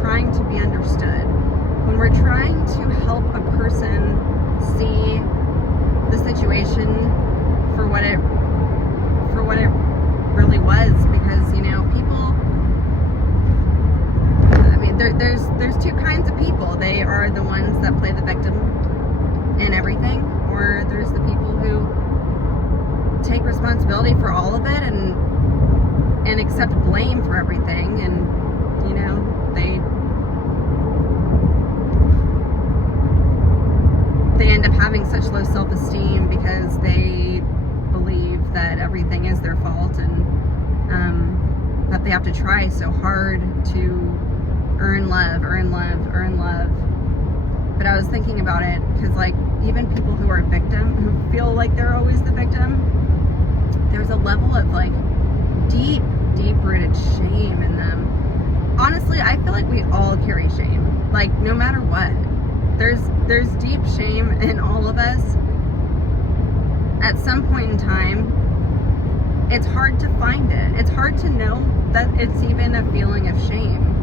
trying to be understood, when we're trying to help a person see the situation for what it really was, because people, I mean, there's two kinds of people. They are the ones that play the victim in everything, or there's the people who take responsibility for all of it and accept blame for everything, and they end up having such low self-esteem because they believe that everything is their fault, and that they have to try so hard to earn love. But I was thinking about it, because even people who are victim, who feel like they're always the victim, there's a level of deep rooted shame in them. Honestly, I feel like we all carry shame, no matter what. There's deep shame in all of us. At some point in time, it's hard to find it. It's hard to know that it's even a feeling of shame,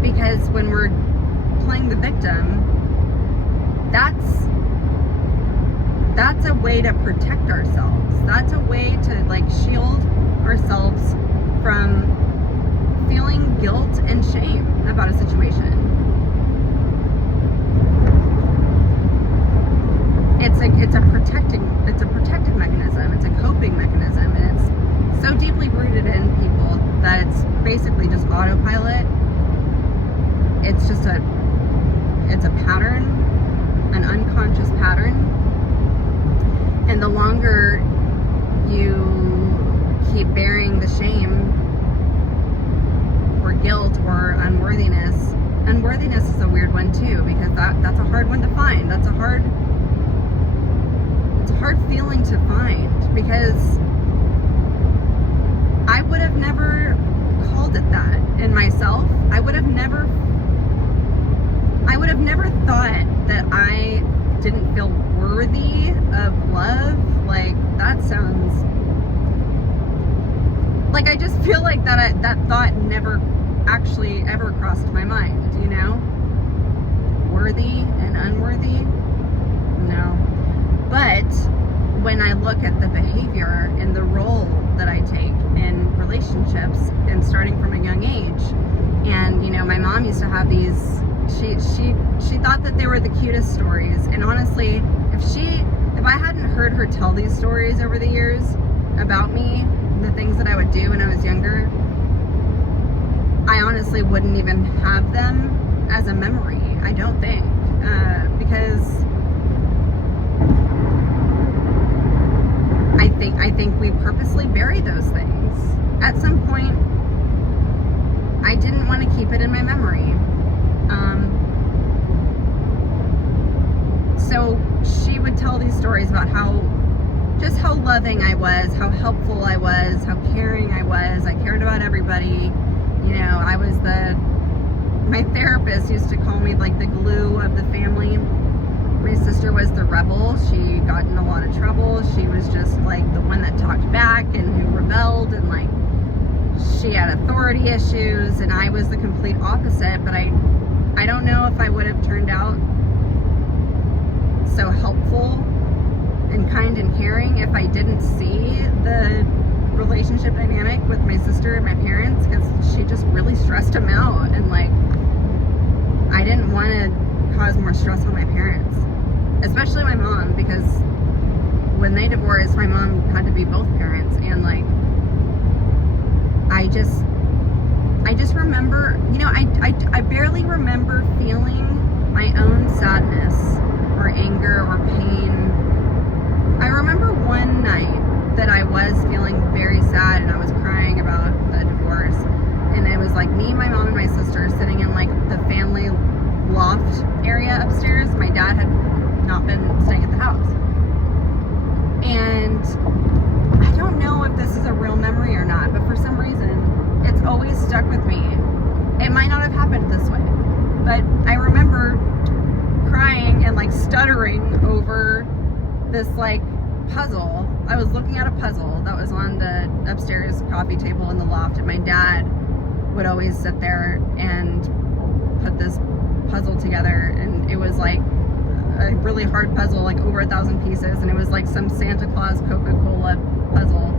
because when we're playing the victim, that's a way to protect ourselves. That's a way to shield ourselves from feeling guilt and shame about a situation. It's a protective mechanism. It's a coping mechanism, and it's so deeply rooted in people that it's basically just autopilot. It's a pattern, an unconscious pattern. And the longer you keep bearing the shame or guilt or unworthiness is a weird one too, because that's a hard one to find. It's a hard feeling to find, because I would have never called it that in myself. I would have never thought that I didn't feel worthy of love. That sounds I just feel like that thought never actually ever crossed my mind, worthy and unworthy, no. But when I look at the behavior and the role that I take in relationships, and starting from a young age, and my mom used to have these, she thought that they were the cutest stories, and honestly, if I hadn't heard her tell these stories over the years about me, the things that I would do when I was younger, I honestly wouldn't even have them as a memory, I don't think, because I think we purposely bury those things. At some point, I didn't want to keep it in my memory. So she would tell these stories about how loving I was, how helpful I was, how caring I was. I cared about everybody. I was my therapist used to call me the glue of the family. My sister was the rebel. She got in a lot of trouble. She was just the one that talked back and who rebelled, and she had authority issues, and I was the complete opposite. But I don't know if I would have turned out so helpful and kind and caring if I didn't see the relationship dynamic with my sister and my parents, because she just really stressed them out, and I didn't want to cause more stress on my parents, especially my mom, because when they divorced, my mom had to be both parents, and I just remember, I barely remember feeling my own sadness or anger or pain. I remember one night that I was feeling very sad, and I was crying about the divorce, and it was me, my mom, and my sister sitting in the family loft area upstairs. My dad had not been staying at the house, and I don't know if this is a real memory or not, but for some reason it's always stuck with me. It might not have happened this way, but I remember crying and stuttering over this puzzle. I was looking at a puzzle that was on the upstairs coffee table in the loft, and my dad would always sit there and put this puzzle together, and it was like a really hard puzzle, like over 1,000 pieces, and it was like some Santa Claus Coca-Cola puzzle,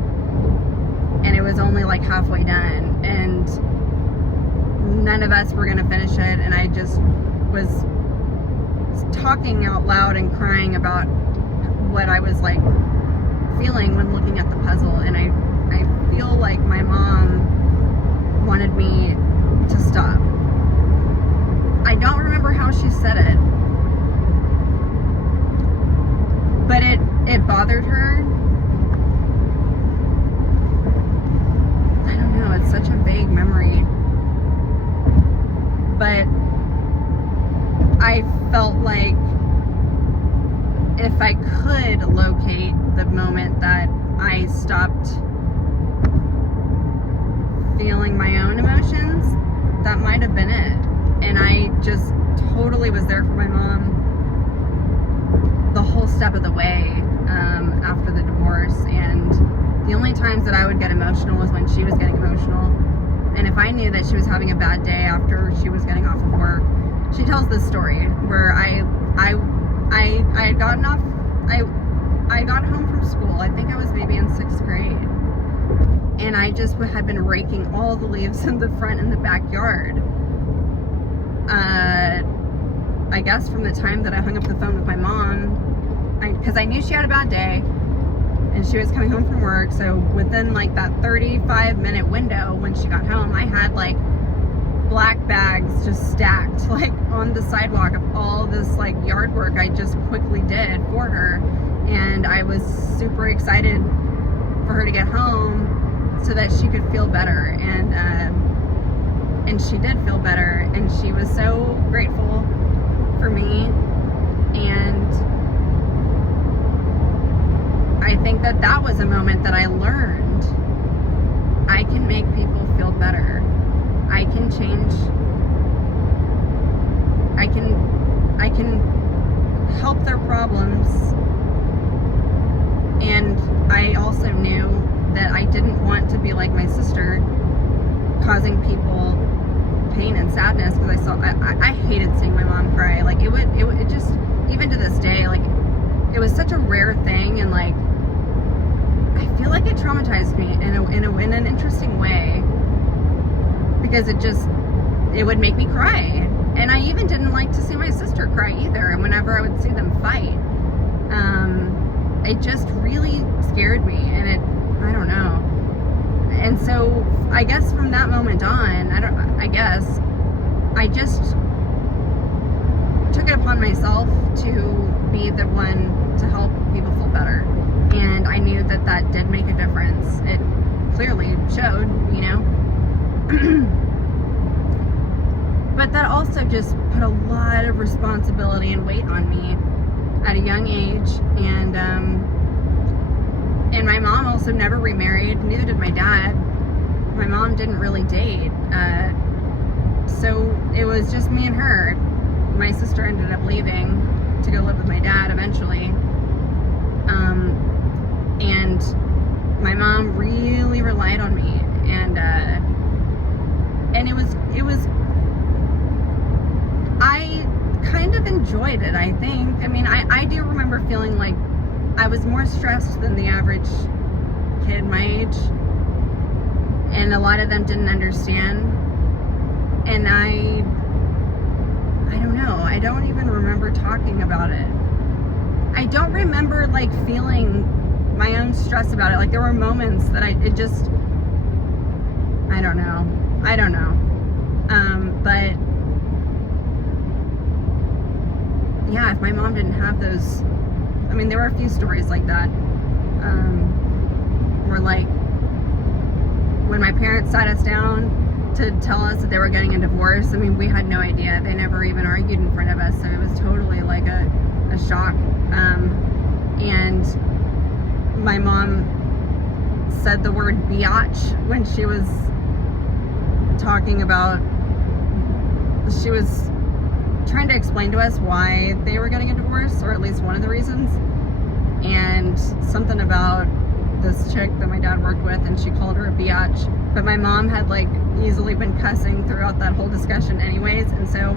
and it was only like halfway done, and none of us were gonna finish it, and I just was talking out loud and crying about what I was like feeling when looking at the puzzle. And I feel like my mom wanted me to stop. I don't remember how she said it, but it bothered her. I don't know, it's such a vague memory, but I felt like if I could locate the moment that I stopped feeling my own emotions, that might have been it. And I just totally was there for my mom the whole step of the way after the divorce. And the only times that I would get emotional was when she was getting emotional. And if I knew that she was having a bad day after she was getting off of work, she tells this story where I had gotten off, I got home from school. I think I was maybe in 6th grade. And I just had been raking all the leaves in the front and the backyard. I guess from the time that I hung up the phone with my mom, because I knew she had a bad day and she was coming home from work. So within like that 35-minute window when she got home, I had like black bags just stacked like on the sidewalk of all this like yard work I just quickly did for her. And I was super excited for her to get home so that she could feel better. And she did feel better, and she was so grateful for me. And I think that that was a moment that I learned I can make people feel better. I can change. I can help their problems. And I also knew that I didn't want to be like my sister, causing people pain and sadness, because I hated seeing my mom cry. Like it just, even to this day, like it was such a rare thing, and like I feel like it traumatized me in an interesting way, because it would make me cry. And I even didn't like to see my sister cry either. And whenever I would see them fight, it just really scared me, and I don't know. And so I guess from that moment on, I just took it upon myself to be the one to help people feel better. And I knew that that did make a difference. It clearly showed, you know. But that also just put a lot of responsibility and weight on me at a young age. And my mom also never remarried, neither did my dad. My mom didn't really date. So it was just me and her. My sister ended up leaving to go live with my dad eventually. And my mom really relied on me. And it was I kind of enjoyed it, I think. I mean, I do remember feeling like I was more stressed than the average kid my age, and a lot of them didn't understand. And I don't know, I don't even remember talking about it. I don't remember like feeling my own stress about it. Like there were moments that I don't know. But yeah, if my mom didn't have those, I mean, there were a few stories like that, where like when my parents sat us down to tell us that they were getting a divorce, I mean, we had no idea. They never even argued in front of us, so it was totally like a shock. And my mom said the word biatch when she was talking about, she was trying to explain to us why they were getting a divorce, or at least one of the reasons, and something about this chick that my dad worked with, and she called her a biatch. But my mom had like easily been cussing throughout that whole discussion anyways. And so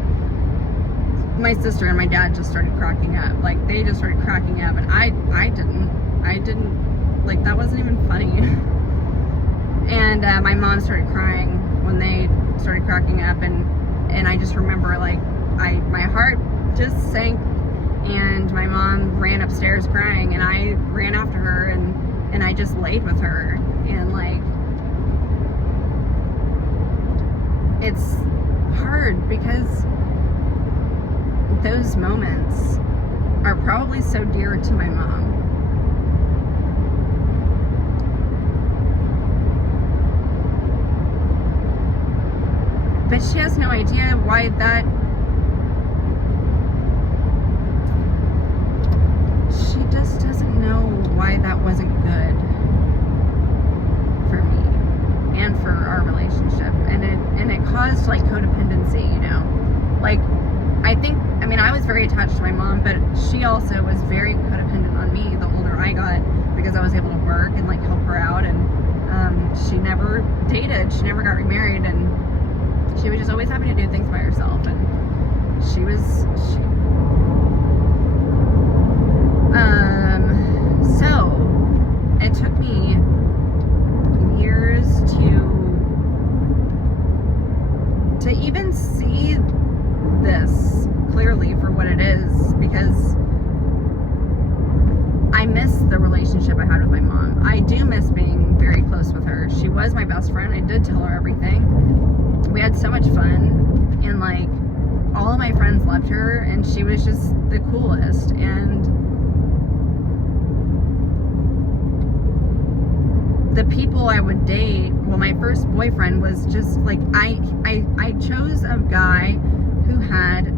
my sister and my dad just started cracking up. Like, they just started cracking up, and I didn't, like, that wasn't even funny. And my mom started crying when they started cracking up, and I just remember, like, my heart just sank, and my mom ran upstairs crying, and I ran after her, and I just laid with her. And, like, it's hard because those moments are probably so dear to my mom. But she has no idea why that, she just doesn't know why that wasn't good for me and for our relationship. And it caused, like, codependency, you know? Like, I mean, I was very attached to my mom, but she also was very codependent on me the older I got, because I was able to work and, like, help her out. And she never dated, she never got remarried, and she was just always having to do things by herself. And so it took me years to even see this clearly for what it is, because I miss the relationship I had with my mom. I do miss being very close with her. She was my best friend. I did tell her everything. We had so much fun, and, like, all of my friends loved her, and she was just the coolest. And the people I would date, well, my first boyfriend was just, like, I chose a guy who had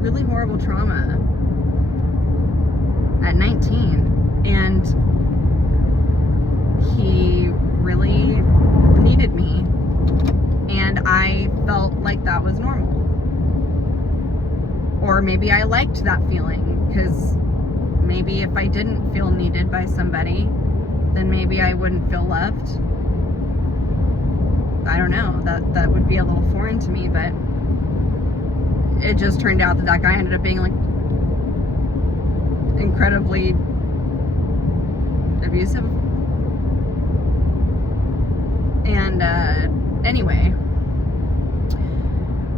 really horrible trauma at 19, and he really needed me, and I felt like that was normal. Or maybe I liked that feeling, because maybe if I didn't feel needed by somebody, then maybe I wouldn't feel loved. I don't know, that would be a little foreign to me. But it just turned out that guy ended up being, like, incredibly abusive. And anyway,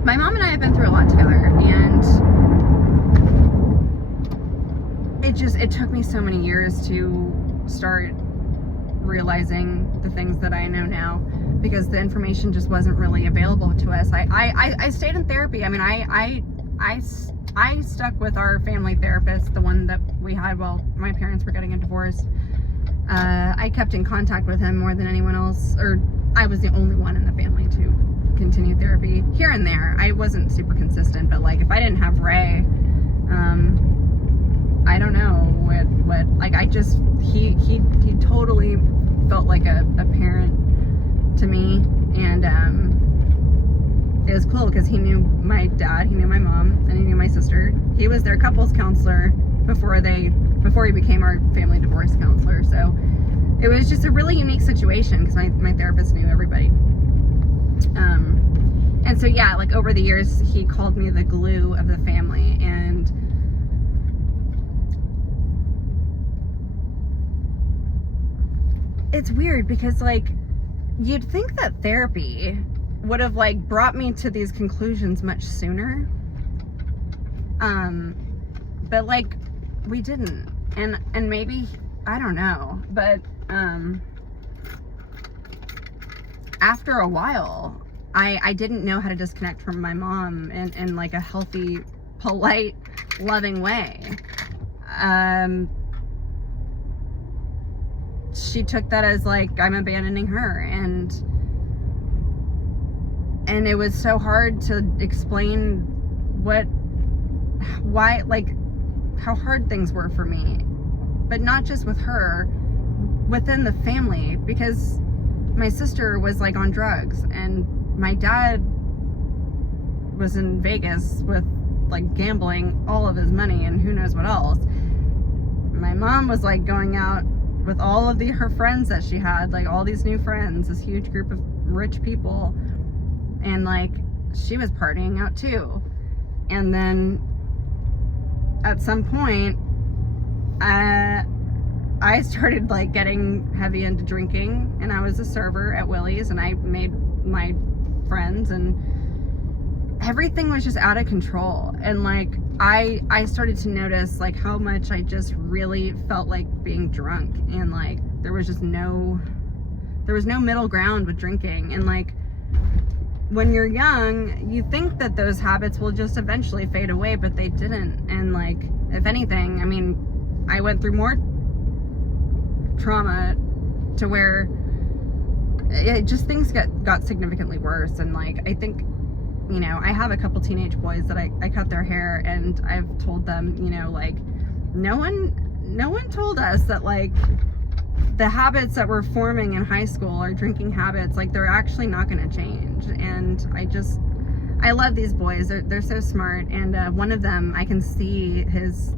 my mom and I have been through a lot together, and it took me so many years to start realizing the things that I know now, because the information just wasn't really available to us. I stayed in therapy. I mean, I stuck with our family therapist, the one that we had while my parents were getting a divorce. I kept in contact with him more than anyone else, or I was the only one in the family to continue therapy. Here and there, I wasn't super consistent, but, like, if I didn't have Ray, I don't know what like, he totally felt like a parent to me. And it was cool because he knew my dad, he knew my mom, and he knew my sister. He was their couples counselor before he became our family divorce counselor. So it was just a really unique situation, because my therapist knew everybody. And so, yeah, like, over the years, he called me the glue of the family. And it's weird because, like, you'd think that therapy would have, like, brought me to these conclusions much sooner. But, like, we didn't. And maybe, I don't know, but after a while, I didn't know how to disconnect from my mom in like a healthy, polite, loving way. She took that as, like, I'm abandoning her, and it was so hard to explain why, like, how hard things were for me, but not just with her, within the family, because my sister was, like, on drugs, and my dad was in Vegas with, like, gambling all of his money and who knows what else. My mom was, like, going out with all of her friends that she had, like all these new friends, this huge group of rich people, and like she was partying out too. And then at some point I started like getting heavy into drinking, and I was a server at Willie's, and I made my friends, and everything was just out of control. And like I started to notice like how much I just really felt like being drunk, and like there was no middle ground with drinking. And like when you're young, you think that those habits will just eventually fade away, but they didn't. And like, if anything, I mean, I went through more trauma to where it just things got significantly worse. And like, I think, you know, I have a couple teenage boys that I cut their hair, and I've told them, you know, like, no one told us that like the habits that we're forming in high school, our drinking habits, like they're actually not going to change. And I love these boys. They're so smart. And one of them, I can see his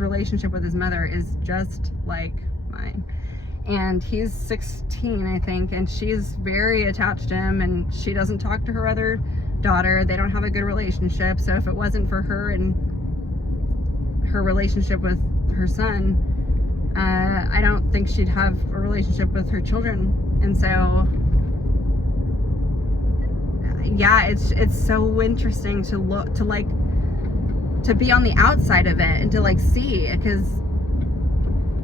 relationship with his mother is just like mine. And he's 16, I think, and she's very attached to him, and she doesn't talk to her other daughter. They don't have a good relationship. So if it wasn't for her and her relationship with her son, I don't think she'd have a relationship with her children. And so yeah, it's so interesting to look, to like, to be on the outside of it and to like see, because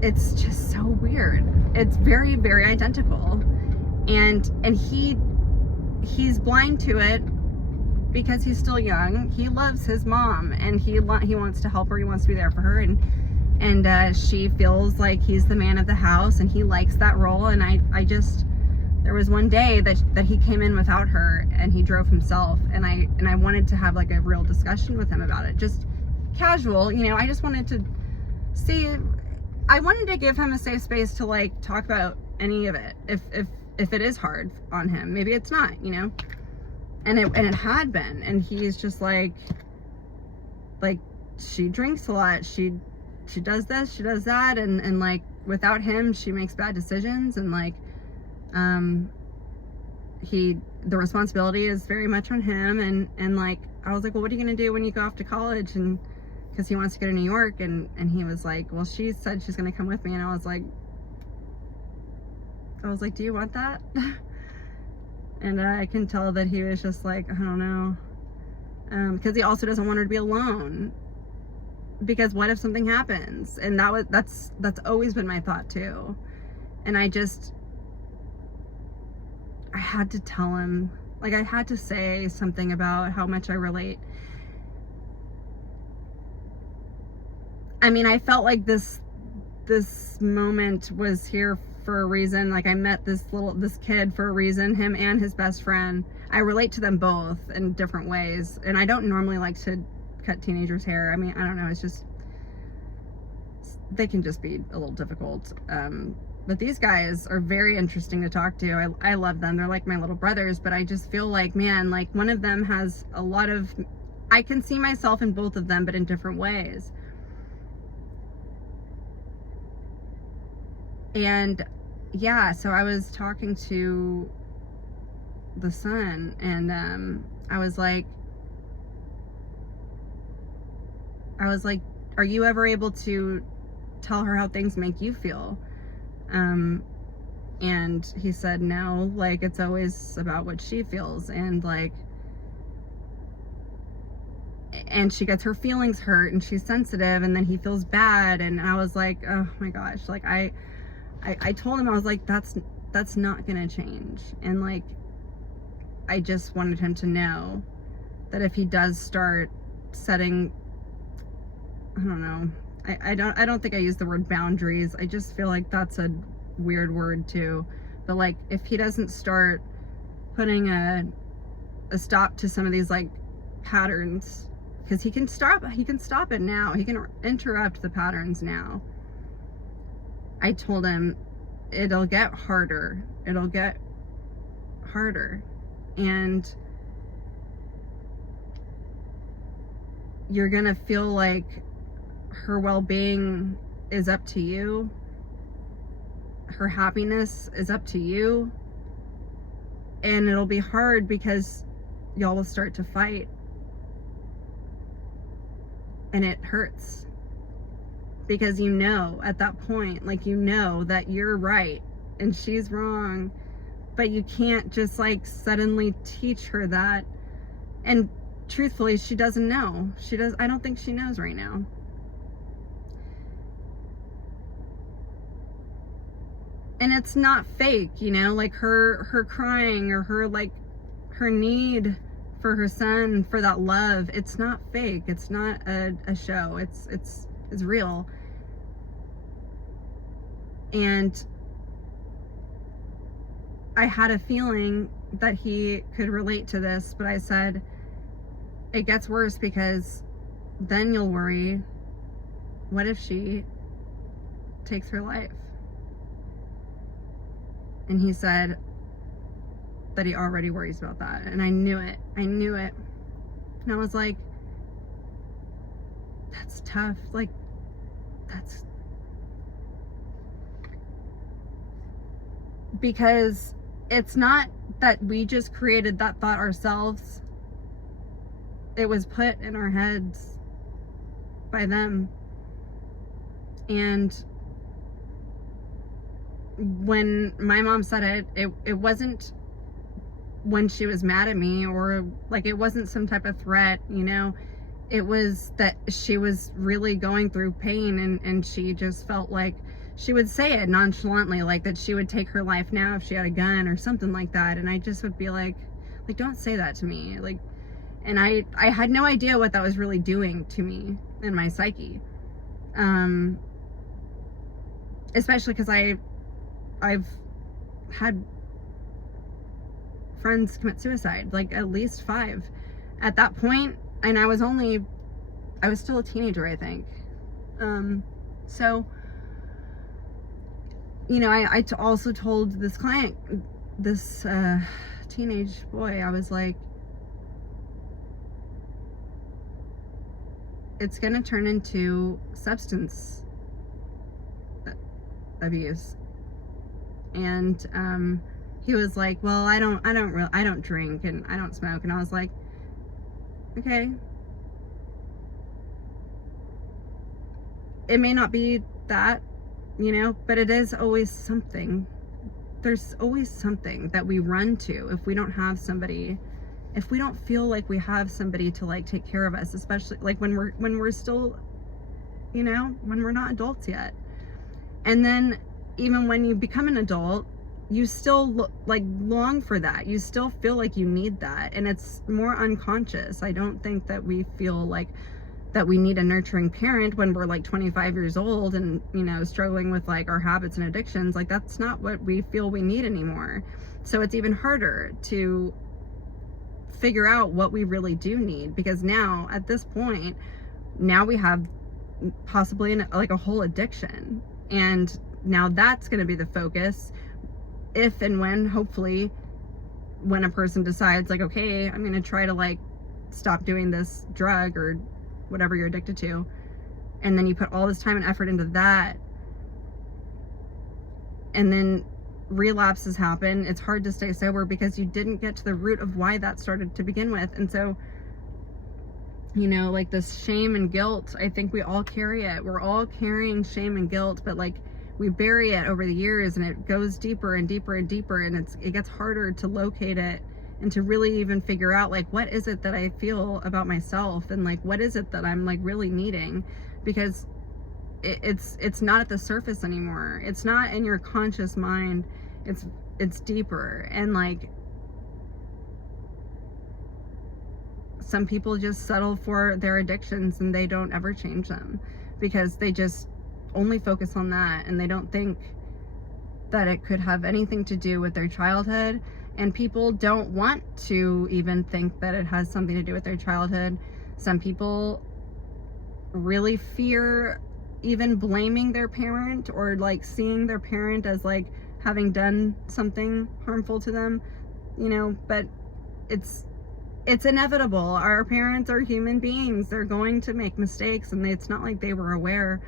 it's just so weird. It's very, very identical. And he's blind to it because he's still young. He loves his mom, and he wants to help her. He wants to be there for her, and she feels like he's the man of the house, and he likes that role. And I just, there was one day that he came in without her, and he drove himself, and I wanted to have like a real discussion with him about it, just casual, you know. I just wanted to see, I wanted to give him a safe space to like talk about any of it, if it is hard on him. Maybe it's not, you know. And it had been, and he's just like she drinks a lot, she does this, she does that, and like without him she makes bad decisions, and like the responsibility is very much on him. And like I was like, well, what are you gonna do when you go off to college? And because he wants to go to New York, and he was like, well, she said she's gonna come with me. And I was like, do you want that? And I can tell that he was just like, I don't know, because he also doesn't want her to be alone, because what if something happens? And that's always been my thought too. And I had to tell him, like, I had to say something about how much I relate. I mean, I felt like this moment was here for a reason. Like, I met this kid for a reason, him and his best friend. I relate to them both in different ways. And I don't normally like to cut teenagers' hair. I mean, I don't know, it's just, they can just be a little difficult. But these guys are very interesting to talk to. I love them. They're like my little brothers, but I just feel like, man, like one of them has a lot of, I can see myself in both of them, but in different ways. And yeah, so I was talking to the son, and I was like, are you ever able to tell her how things make you feel? And he said, no, like, it's always about what she feels, and like, and she gets her feelings hurt, and she's sensitive, and then he feels bad. And I was like, oh my gosh, like I told him, I was like, that's not gonna change. And like, I just wanted him to know that if he does start setting, I don't know, I don't think I use the word boundaries. I just feel like that's a weird word too. But like, if he doesn't start putting a stop to some of these like patterns, because he can stop it now. He can interrupt the patterns now. I told him it'll get harder. It'll get harder. And you're gonna feel like her well-being is up to you, her happiness is up to you. And it'll be hard because y'all will start to fight. And it hurts. Because you know at that point, like, you know that you're right and she's wrong. But you can't just like suddenly teach her that. And truthfully, she doesn't know. I don't think she knows right now. And it's not fake, you know, like her crying or her need for her son, for that love. It's not fake. It's not a show. It's real. And I had a feeling that he could relate to this, but I said, it gets worse because then you'll worry, what if she takes her life? And he said that he already worries about that. And I knew it. And I was like, that's tough. Like, that's... Because it's not that we just created that thought ourselves. It was put in our heads by them. And when my mom said it wasn't when she was mad at me, or like, it wasn't some type of threat, you know. It was that she was really going through pain, and she just felt like she would say it nonchalantly, like that she would take her life now if she had a gun or something like that. And I just would be like, don't say that to me. Like, and I had no idea what that was really doing to me in my psyche. Especially because I've had friends commit suicide, like at least 5 at that point, and I was still a teenager, I think. So, you know, I also told this client, this teenage boy, I was like, it's gonna turn into substance abuse. And he was like, well, I don't drink and I don't smoke. And I was like, okay, it may not be that, you know, but it is always something. There's always something that we run to if we don't have somebody, if we don't feel like we have somebody to like take care of us, especially like when we're still, you know, when we're not adults yet. And then even when you become an adult, you still long for that. You still feel like you need that. And it's more unconscious. I don't think that we feel like that we need a nurturing parent when we're like 25 years old and, you know, struggling with like our habits and addictions. Like, that's not what we feel we need anymore. So it's even harder to figure out what we really do need, because now at this point, now we have possibly like a whole addiction. And now that's going to be the focus if and when, hopefully, when a person decides like, okay, I'm going to try to like stop doing this drug or whatever you're addicted to. And then you put all this time and effort into that, and then relapses happen. It's hard to stay sober because you didn't get to the root of why that started to begin with. And so, you know, like this shame and guilt, I think we all carry it. We're all carrying shame and guilt, but like we bury it over the years, and it goes deeper and deeper and deeper, and it gets harder to locate it and to really even figure out like, what is it that I feel about myself, and like, what is it that I'm like really needing? Because it's not at the surface anymore. It's not in your conscious mind. It's deeper. And like, some people just settle for their addictions and they don't ever change them because they just only focus on that, and they don't think that it could have anything to do with their childhood. And people don't want to even think that it has something to do with their childhood. Some people really fear even blaming their parent, or like seeing their parent as like having done something harmful to them, you know. But it's inevitable. Our parents are human beings. They're going to make mistakes, and it's not like they were aware.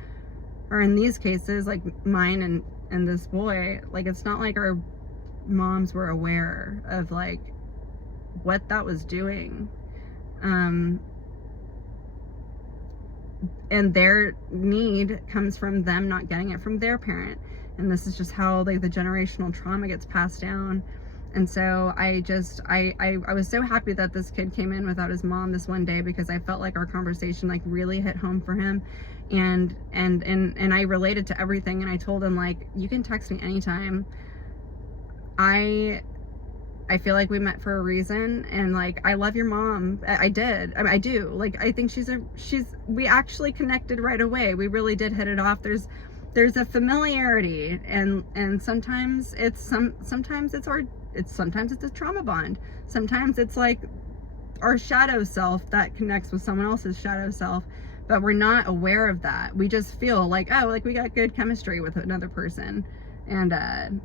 Or in these cases, like mine and this boy, like, it's not like our moms were aware of like what that was doing. And their need comes from them not getting it from their parent. And this is just how like the generational trauma gets passed down. And so I was so happy that this kid came in without his mom this one day, because I felt like our conversation like really hit home for him. And I related to everything, and I told him, like, you can text me anytime. I feel like we met for a reason, and like, I love your mom. I did. I do. Like, I think we actually connected right away. We really did hit it off. There's a familiarity, and sometimes it's a trauma bond. Sometimes it's like our shadow self that connects with someone else's shadow self, but we're not aware of that. We just feel like, oh, like we got good chemistry with another person. And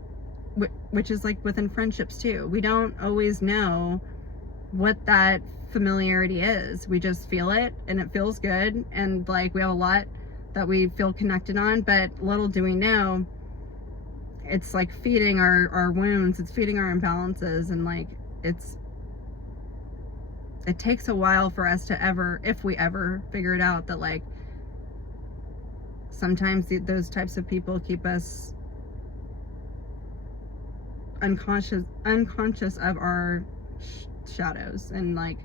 which is like within friendships too. We don't always know what that familiarity is. We just feel it, and it feels good, and like we have a lot that we feel connected on, but little do we know, it's like feeding our wounds, it's feeding our imbalances, and like it takes a while for us to ever, if we ever figure it out, that like sometimes those types of people keep us unconscious of our shadows. And like,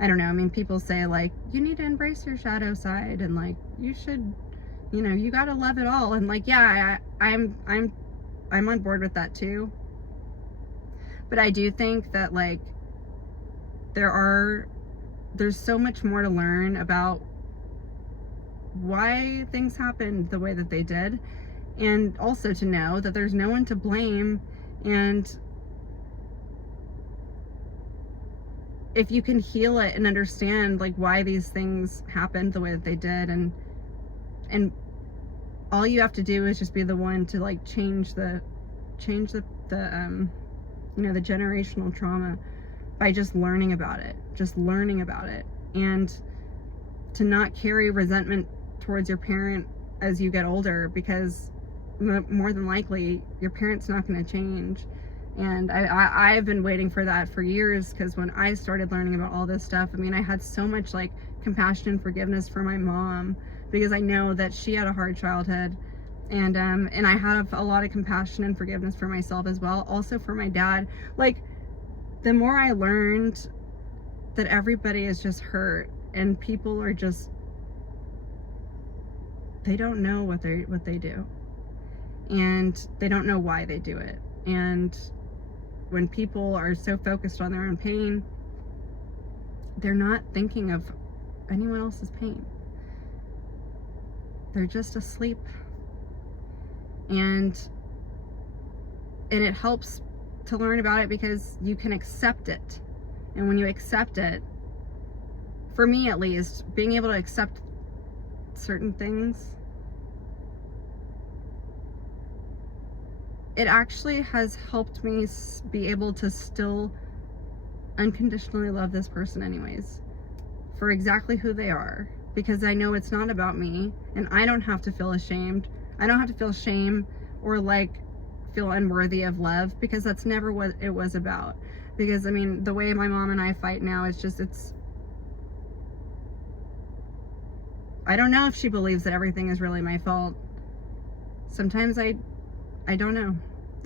I don't know, I mean, people say like, you need to embrace your shadow side, and like, you should, you gotta love it all. And like, yeah, I'm on board with that too. But I do think that like there's so much more to learn about why things happened the way that they did, and also to know that there's no one to blame. And if you can heal it and understand like why these things happened the way that they did, and all you have to do is just be the one to like change the generational trauma by just learning about it, and to not carry resentment towards your parent as you get older, because more than likely your parent's not going to change. And I've been waiting for that for years, because when I started learning about all this stuff, I mean, I had so much like compassion and forgiveness for my mom, because I know that she had a hard childhood, and I had a lot of compassion and forgiveness for myself as well, also for my dad. Like, the more I learned that everybody is just hurt, and people are just, they don't know what they do, and they don't know why they do it. And when people are so focused on their own pain, they're not thinking of anyone else's pain. They're just asleep. And it helps to learn about it, because you can accept it. And when you accept it, for me at least, being able to accept certain things, it actually has helped me be able to still unconditionally love this person anyways, for exactly who they are, because I know it's not about me, and I don't have to feel ashamed. I don't have to feel shame or like feel unworthy of love, because that's never what it was about. Because I mean, the way my mom and I fight now, I don't know if she believes that everything is really my fault. Sometimes I don't know.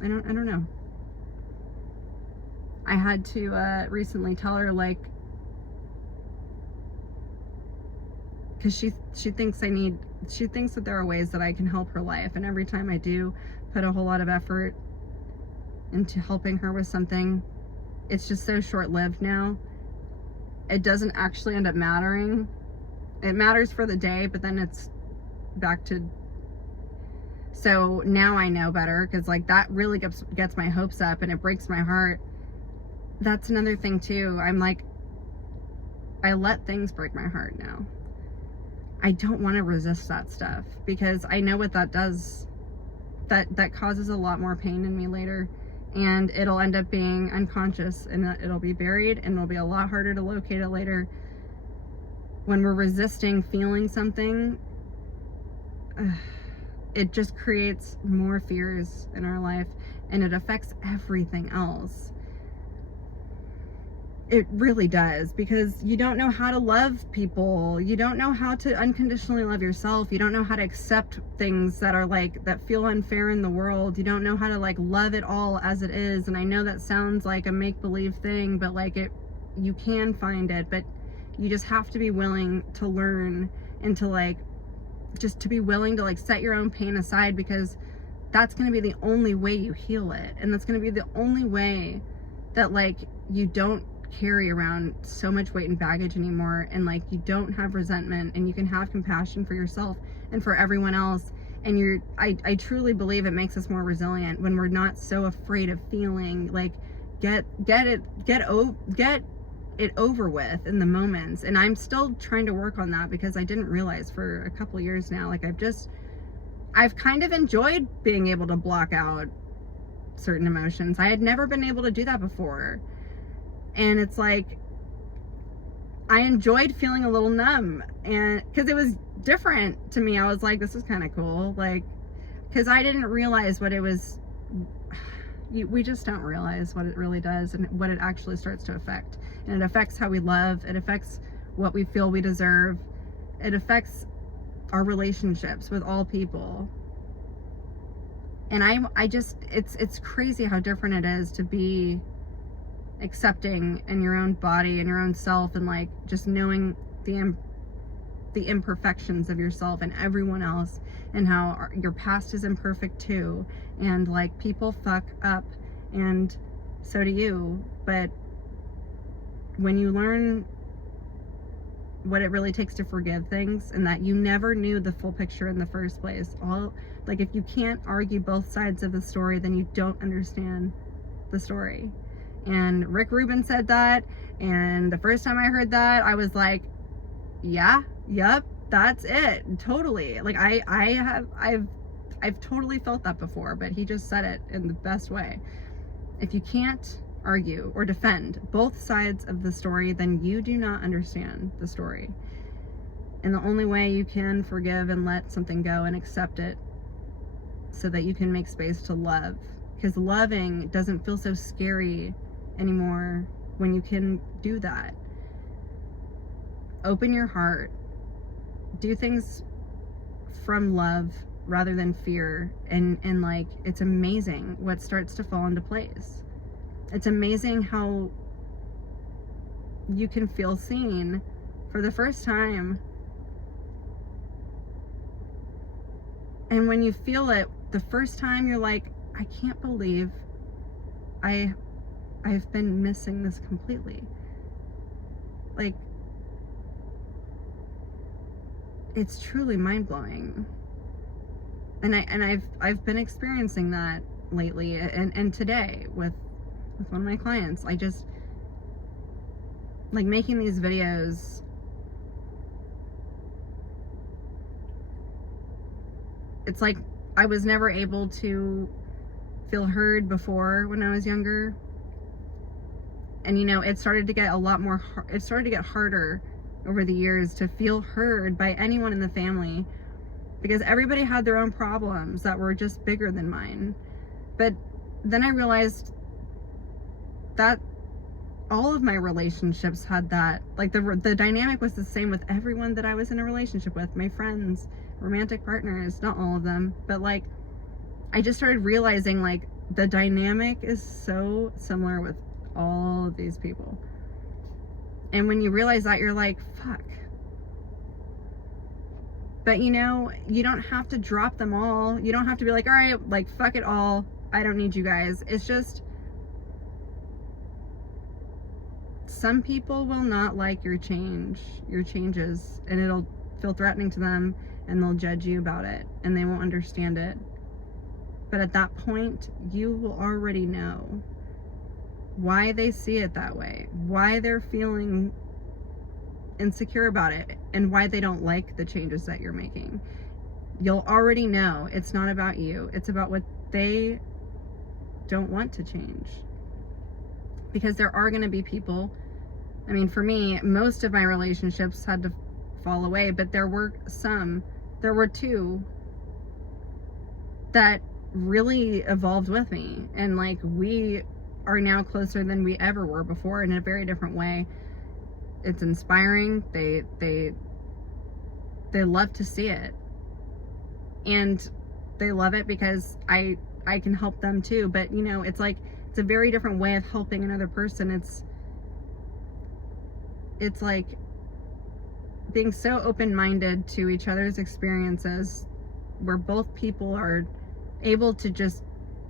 I don't know. I had to recently tell her, like, because she thinks that there are ways that I can help her life, and every time I do put a whole lot of effort into helping her with something, it's just so short-lived now. It doesn't actually end up mattering. It matters for the day, but then it's back to. So now I know better, because like that really gets my hopes up, and it breaks my heart. That's another thing too. I'm like, I let things break my heart now. I don't want to resist that stuff, because I know what that does. That causes a lot more pain in me later, and it'll end up being unconscious, and it'll be buried, and it'll be a lot harder to locate it later. When we're resisting feeling something, it just creates more fears in our life, and it affects everything else. It really does, because you don't know how to love people. You don't know how to unconditionally love yourself. You don't know how to accept things that are like, that feel unfair in the world. You don't know how to like love it all as it is. And I know that sounds like a make-believe thing, but like you can find it, but you just have to be willing to learn, and to like, just to be willing to like set your own pain aside, because that's going to be the only way you heal it. And that's going to be the only way that like you don't carry around so much weight and baggage anymore, and like you don't have resentment, and you can have compassion for yourself and for everyone else. And I truly believe it makes us more resilient when we're not so afraid of feeling. Like get it over with in the moments. And I'm still trying to work on that, because I didn't realize for a couple years now, like I've kind of enjoyed being able to block out certain emotions. I had never been able to do that before. And it's like, I enjoyed feeling a little numb, and because it was different to me. I was like, this is kind of cool. Like, because I didn't realize what it was. We just don't realize what it really does, and what it actually starts to affect. And it affects how we love. It affects what we feel we deserve. It affects our relationships with all people. And it's crazy how different it is to be accepting in your own body and your own self, and like just knowing the imperfections of yourself and everyone else, and how your past is imperfect too, and like people fuck up, and so do you. But when you learn what it really takes to forgive things, and that you never knew the full picture in the first place, like if you can't argue both sides of the story, then you don't understand the story. And Rick Rubin said that, and the first time I heard that, I was like, yeah, yep, that's it, totally. Like I've totally felt that before, but he just said it in the best way. If you can't argue or defend both sides of the story, then you do not understand the story. And the only way you can forgive and let something go and accept it, so that you can make space to love, because loving doesn't feel so scary anymore when you can do that. Open your heart, do things from love rather than fear, and like, it's amazing what starts to fall into place. It's amazing how you can feel seen for the first time. And when you feel it the first time, you're like, I can't believe I've been missing this completely. Like, it's truly mind-blowing. And I've been experiencing that lately, and today with one of my clients. I just like making these videos. It's like I was never able to feel heard before when I was younger. And it started to get it started to get harder over the years to feel heard by anyone in the family, because everybody had their own problems that were just bigger than mine. But then I realized that all of my relationships had that. Like the dynamic was the same with everyone that I was in a relationship with, my friends, romantic partners, not all of them, but like I just started realizing like the dynamic is so similar with all of these people. And when you realize that, you're like, fuck. But you don't have to drop them all. You don't have to be like, all right, like fuck it all, I don't need you guys. It's just, some people will not like your changes, and it'll feel threatening to them, and they'll judge you about it, and they won't understand it. But at that point, you will already know why they see it that way, why they're feeling insecure about it, and why they don't like the changes that you're making. You'll already know it's not about you. It's about what they don't want to change. Because there are going to be people, I mean, for me, most of my relationships had to fall away, but there were two that really evolved with me, and like we are now closer than we ever were before in a very different way. It's inspiring. They love to see it, and they love it because I can help them too. But you know, it's like it's a very different way of helping another person. It's like being so open-minded to each other's experiences, where both people are able to just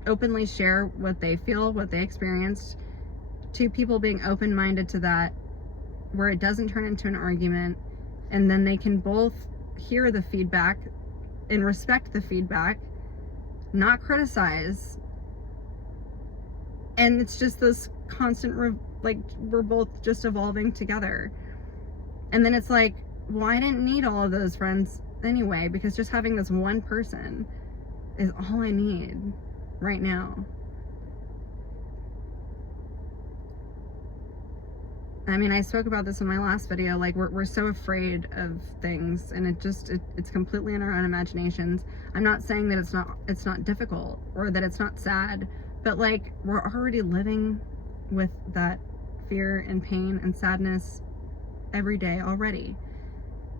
openly share what they feel, what they experienced. Two people being open-minded to that, where it doesn't turn into an argument, and then they can both hear the feedback and respect the feedback, not criticize. And it's just this constant, like, we're both just evolving together. And then it's like, well, I didn't need all of those friends anyway, because just having this one person is all I need right now. I mean, I spoke about this in my last video, like we're so afraid of things, and it's completely in our own imaginations. I'm not saying that it's not difficult or that it's not sad, but like we're already living with that fear and pain and sadness every day already.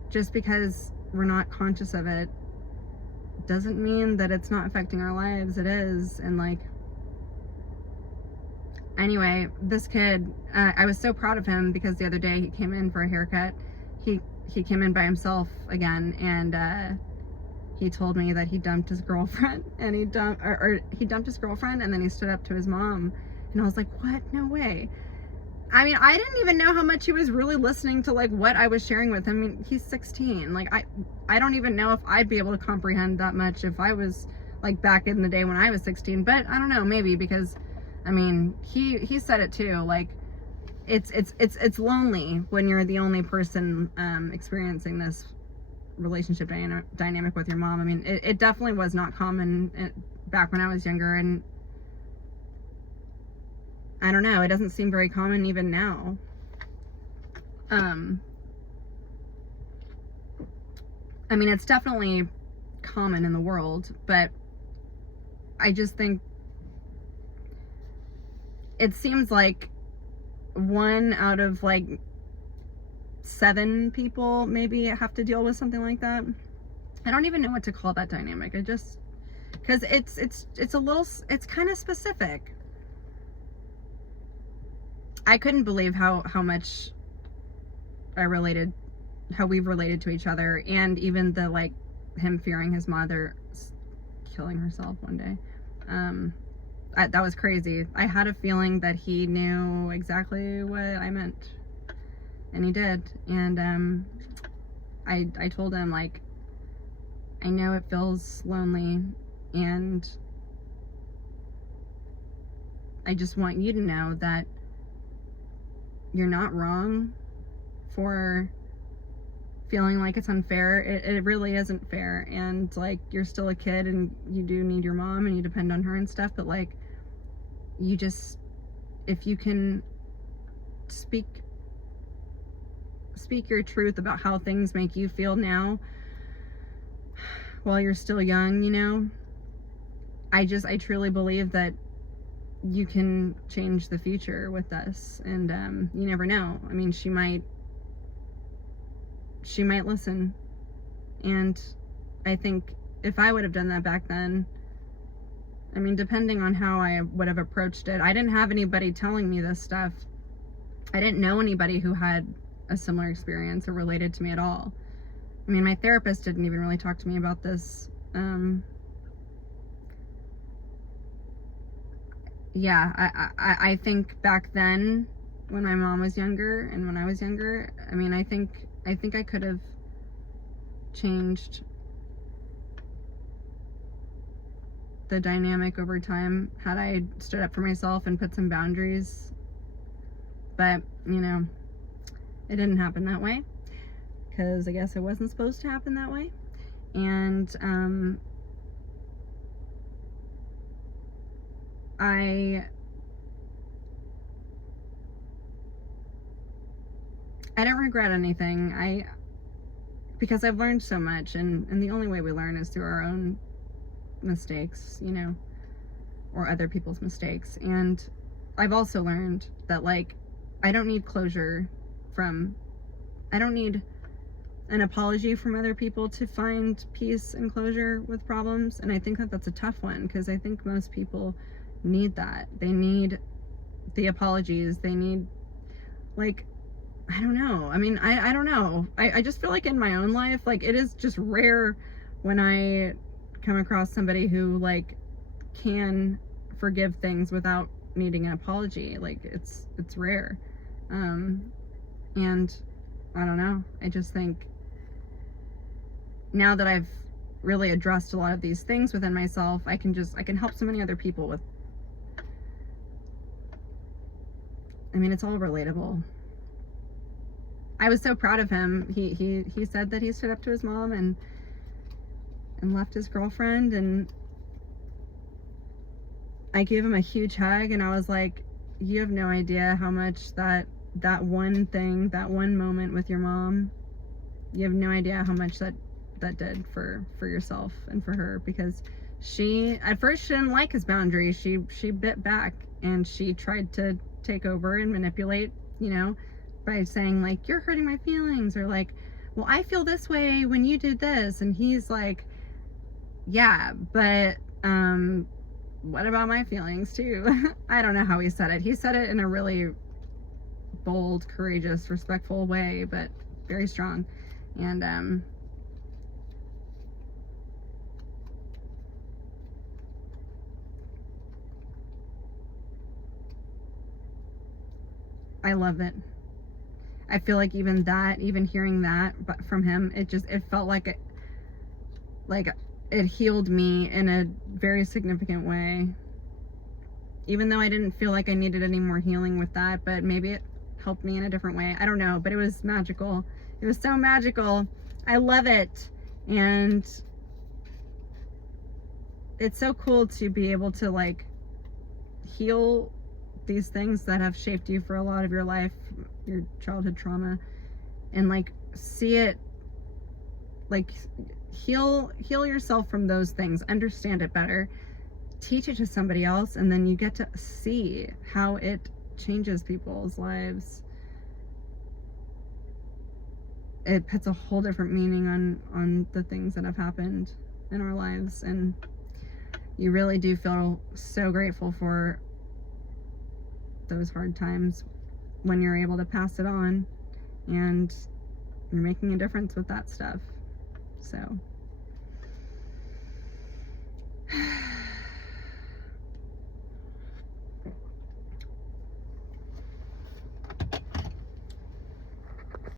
Just because we're not conscious of it doesn't mean that it's not affecting our lives. It is. And like, anyway, this kid, I was so proud of him because the other day he came in for a haircut. He came in by himself again, and he told me that he dumped his girlfriend, and he dumped his girlfriend, and then he stood up to his mom, and I was like, what? No way. I mean, I didn't even know how much he was really listening to like what I was sharing with him. I mean, he's 16. Like I don't even know if I'd be able to comprehend that much if I was like back in the day when I was 16, but I don't know, maybe, because I mean, he said it too, like it's lonely when you're the only person experiencing this relationship dynamic with your mom. I mean, it definitely was not common back when I was younger, and I don't know, it doesn't seem very common even now. I mean, it's definitely common in the world, but I just think it seems like 1 out of like 7 people maybe have to deal with something like that. I don't even know what to call that dynamic. I just, because it's a little, it's kind of specific. I couldn't believe how much how we've related to each other, and even the like him fearing his mother killing herself one day. That was crazy. I had a feeling that he knew exactly what I meant, and he did. And I told him, like, I know it feels lonely, and I just want you to know that you're not wrong for feeling like it's unfair. It really isn't fair, and like, you're still a kid, and you do need your mom, and you depend on her and stuff, but like, you just, if you can speak your truth about how things make you feel now while you're still young, you know, I truly believe that you can change the future with this. And you never know. I mean, she might listen, and I think if I would have done that back then, I mean, depending on how I would have approached it, I didn't have anybody telling me this stuff. I didn't know anybody who had a similar experience or related to me at all. I mean, my therapist didn't even really talk to me about this. Yeah, I think back then, when my mom was younger and when I was younger, I mean, I think I could have changed the dynamic over time had I stood up for myself and put some boundaries. But, you know, it didn't happen that way, because I guess it wasn't supposed to happen that way. And I don't regret anything, because I've learned so much, and the only way we learn is through our own mistakes, you know, or other people's mistakes. And I've also learned that, like, I don't need closure I don't need an apology from other people to find peace and closure with problems. And I think that that's a tough one, because I think most people need that. They need the apologies. They need, like, I don't know. I mean, I don't know. I just feel like in my own life, like, it is just rare when I come across somebody who, like, can forgive things without needing an apology. Like, it's rare. And I don't know. I just think now that I've really addressed a lot of these things within myself, I can help so many other people with, I mean, it's all relatable. I was so proud of him. He said that he stood up to his mom and left his girlfriend, and I gave him a huge hug, and I was like, you have no idea how much that one thing, that one moment with your mom, you have no idea how much that did for yourself and for her, because she, at first, she didn't like his boundaries. She bit back, and she tried to take over and manipulate, you know, by saying, like, you're hurting my feelings, or like, well, I feel this way when you did this. And he's like, yeah, but what about my feelings too? I don't know how he said it. He said it in a really bold, courageous, respectful way, but very strong. And I love it. I feel like even hearing that from him, it felt like it healed me in a very significant way. Even though I didn't feel like I needed any more healing with that, but maybe it helped me in a different way. I don't know, but it was magical. It was so magical. I love it. And it's so cool to be able to, like, heal these things that have shaped you for a lot of your life, your childhood trauma, and, like, see it, like, heal yourself from those things, understand it better, teach it to somebody else, and then you get to see how it changes people's lives. It puts a whole different meaning on the things that have happened in our lives, and you really do feel so grateful for those hard times when you're able to pass it on and you're making a difference with that stuff. So